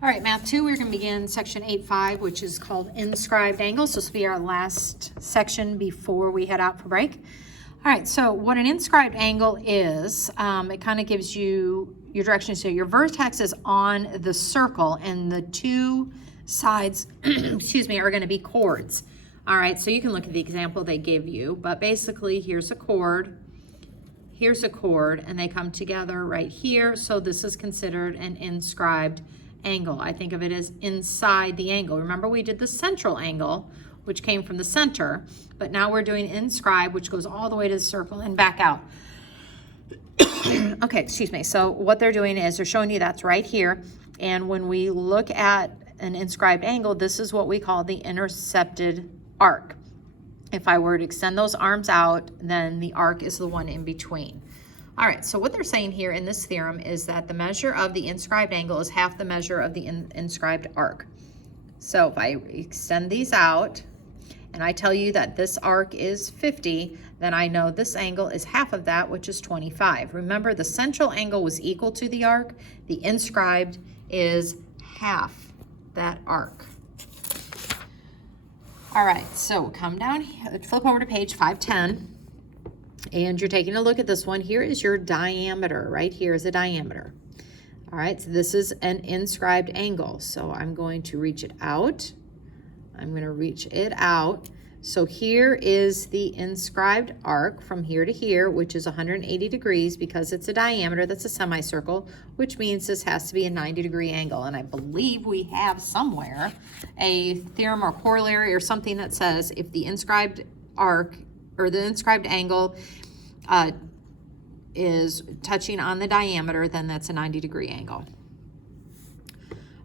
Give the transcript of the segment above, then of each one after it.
All right, Math 2, we're going to begin section 8.5, which is called inscribed angles. This will be our last section before we head out for break. All right, so what an inscribed angle is, it kind of gives you your direction. So your vertex is on the circle, and the two sides, excuse me, are going to be chords. All right, so you can look at the example they give you, but basically here's a chord, and they come together right here. So this is considered an inscribed angle. I think of it as inside the angle. Remember, we did the central angle, which came from the center, but now we're doing inscribed, which goes all the way to the circle and back out. Okay, excuse me. So what they're doing is they're showing you that's right here. And when we look at an inscribed angle, this is what we call the intercepted arc. If I were to extend those arms out, then the arc is the one in between. All right, so what they're saying here in this theorem is that the measure of the inscribed angle is half the measure of the inscribed arc. So if I extend these out and I tell you that this arc is 50, then I know this angle is half of that, which is 25. Remember, the central angle was equal to the arc. The inscribed is half that arc. All right, so come down here, flip over to page 510. And you're taking a look at this one. Here is your diameter. Right here is a diameter. All right, so this is an inscribed angle. So I'm going to reach it out. I'm going to reach it out. So here is the inscribed arc from here to here, which is 180 degrees because it's a diameter. That's a semicircle, which means this has to be a 90-degree angle. And I believe we have somewhere a theorem or corollary or something that says if the inscribed arc or the inscribed angle is touching on the diameter, then that's a 90-degree angle.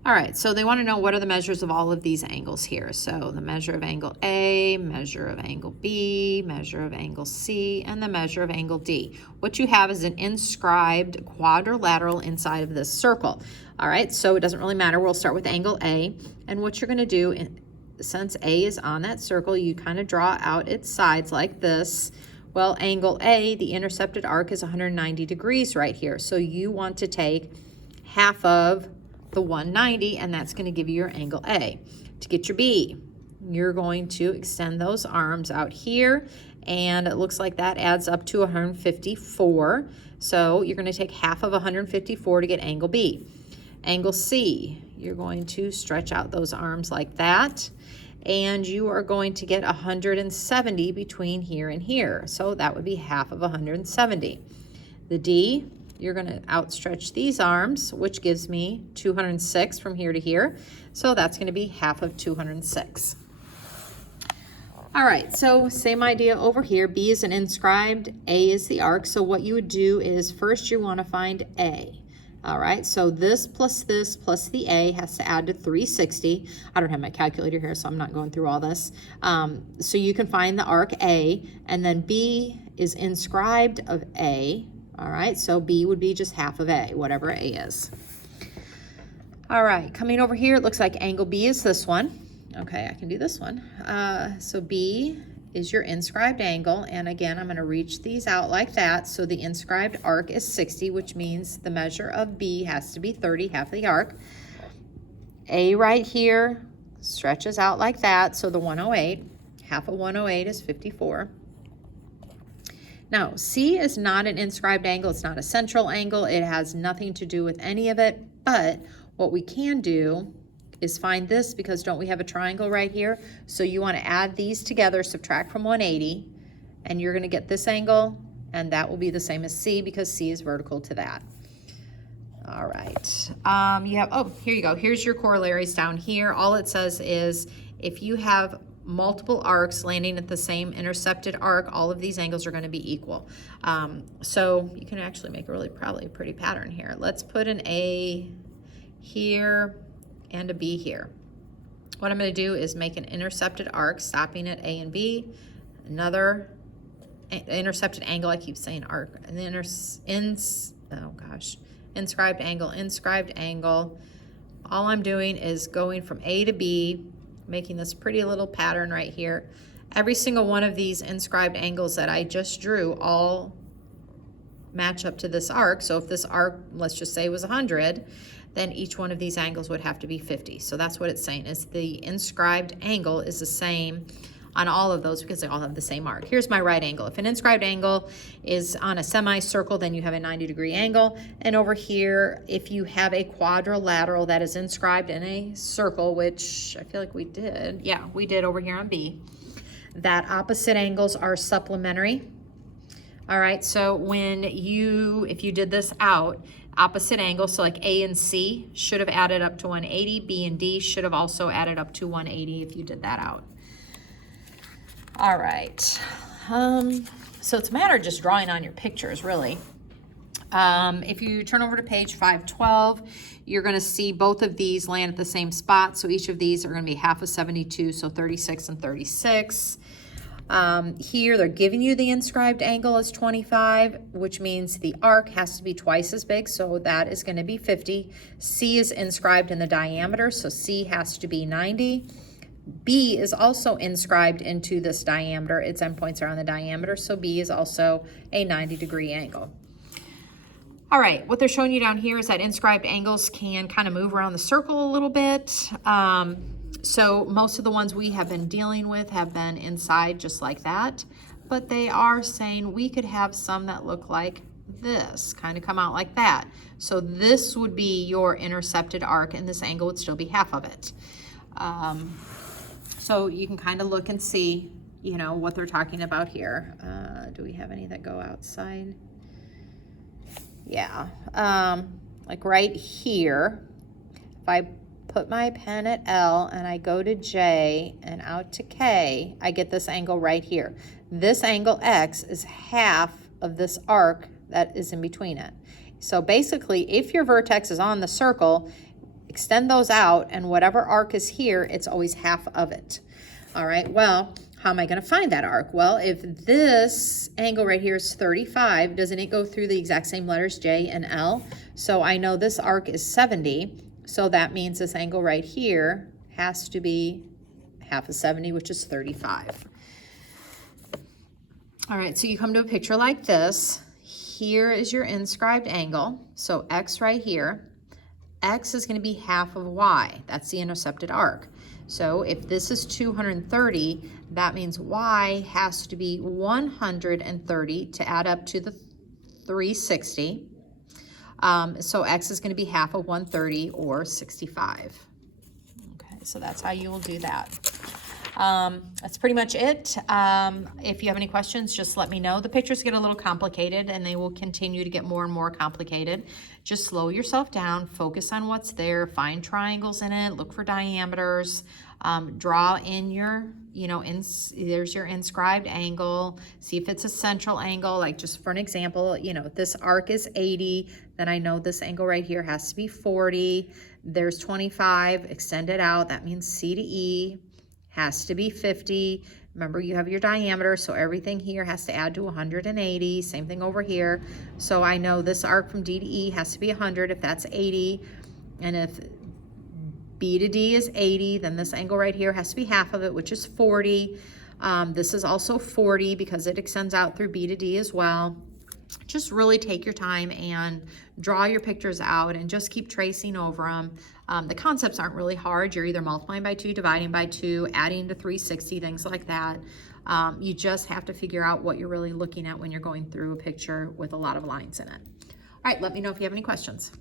All right, so they want to know what are the measures of all of these angles here. So the measure of angle A, measure of angle B, measure of angle C, and the measure of angle D. What you have is an inscribed quadrilateral inside of this circle. All right, so it doesn't really matter. We'll start with angle A, and what you're going to do, since A is on that circle, you kind of draw out its sides like this. Well, angle A, the intercepted arc, is 190 degrees right here. So you want to take half of the 190, and that's going to give you your angle A. To get your B, you're going to extend those arms out here, and it looks like that adds up to 154. So you're going to take half of 154 to get angle B. Angle C, you're going to stretch out those arms like that, and you are going to get 170 between here and here. So that would be half of 170. The D, you're going to outstretch these arms, which gives me 206 from here to here. So that's going to be half of 206. All right, so same idea over here. B is an inscribed, A is the arc. So what you would do is first you want to find A. All right, so this plus the A has to add to 360. I don't have my calculator here, so I'm not going through all this. So you can find the arc A, and then B is inscribed of A. All right, so B would be just half of A, whatever A is. All right, coming over here, it looks like angle B is this one. Okay, I can do this one. So B is your inscribed angle, and again, I'm going to reach these out like that. So the inscribed arc is 60, which means the measure of B has to be 30, half the arc. A right here stretches out like that, so the 108, half of 108 is 54. Now, C is not an inscribed angle. It's not a central angle. It has nothing to do with any of it, but what we can do is find this, because don't we have a triangle right here? So you want to add these together, subtract from 180, and you're going to get this angle, and that will be the same as C because C is vertical to that. All right. You have, oh, here you go. Here's your corollaries down here. All it says is if you have multiple arcs landing at the same intercepted arc, all of these angles are going to be equal. So you can actually make a probably a pretty pattern here. Let's put an A here and a B here. What I'm going to do is make an intercepted arc stopping at A and B, another intercepted angle, I keep saying arc, and then inscribed angle. All I'm doing is going from A to B, making this pretty little pattern right here. Every single one of these inscribed angles that I just drew all match up to this arc. So if this arc, let's just say, was 100, then each one of these angles would have to be 50. So that's what it's saying, is the inscribed angle is the same on all of those because they all have the same arc. Here's my right angle. If an inscribed angle is on a semicircle, then you have a 90-degree angle. And over here, if you have a quadrilateral that is inscribed in a circle, which I feel like we did. Yeah, we did over here on B. That opposite angles are supplementary. All right, so if you did this out, opposite angles, so like A and C should have added up to 180. B and D should have also added up to 180 if you did that out. All right, so it's a matter of just drawing on your pictures, really. If you turn over to page 512, you're going to see both of these land at the same spot. So each of these are going to be half of 72, so 36 and 36. Here they're giving you the inscribed angle as 25, which means the arc has to be twice as big, so that is going to be 50. C is inscribed in the diameter, so C has to be 90. B is also inscribed into this diameter. Its endpoints are on the diameter, so B is also a 90-degree angle. All right, what they're showing you down here is that inscribed angles can kind of move around the circle a little bit. So most of the ones we have been dealing with have been inside just like that, but they are saying we could have some that look like this, kind of come out like that. So this would be your intercepted arc, and this angle would still be half of it. So you can kind of look and see, you know, what they're talking about here. Do we have any that go outside? Yeah, like right here, if I put my pen at L and I go to J and out to K, I get this angle right here. This angle X is half of this arc that is in between it. So basically, if your vertex is on the circle, extend those out, and whatever arc is here, it's always half of it. All right, well, how am I going to find that arc? Well, if this angle right here is 35, doesn't it go through the exact same letters, J and L? So I know this arc is 70, so that means this angle right here has to be half of 70, which is 35. All right, so you come to a picture like this. Here is your inscribed angle, so X right here. X is going to be half of Y. That's the intercepted arc. So if this is 230, that means Y has to be 130 to add up to the 360. So X is going to be half of 130, or 65. Okay, so that's how you will do that. That's pretty much it. If you have any questions, just let me know. The pictures get a little complicated, and they will continue to get more and more complicated. Just slow yourself down, focus on what's there, find triangles in it, look for diameters, draw in your, there's your inscribed angle, see if it's a central angle. Like, just for an example, if this arc is 80, then I know this angle right here has to be 40. There's 25, extend it out, that means C to E has to be 50. Remember, you have your diameter, so everything here has to add to 180. Same thing over here. So I know this arc from D to E has to be 100 if that's 80. And if B to D is 80, then this angle right here has to be half of it, which is 40. This is also 40 because it extends out through B to D as well. Just really take your time and draw your pictures out and just keep tracing over them. The concepts aren't really hard. You're either multiplying by 2, dividing by 2, adding to 360, things like that. You just have to figure out what you're really looking at when you're going through a picture with a lot of lines in it. All right, let me know if you have any questions.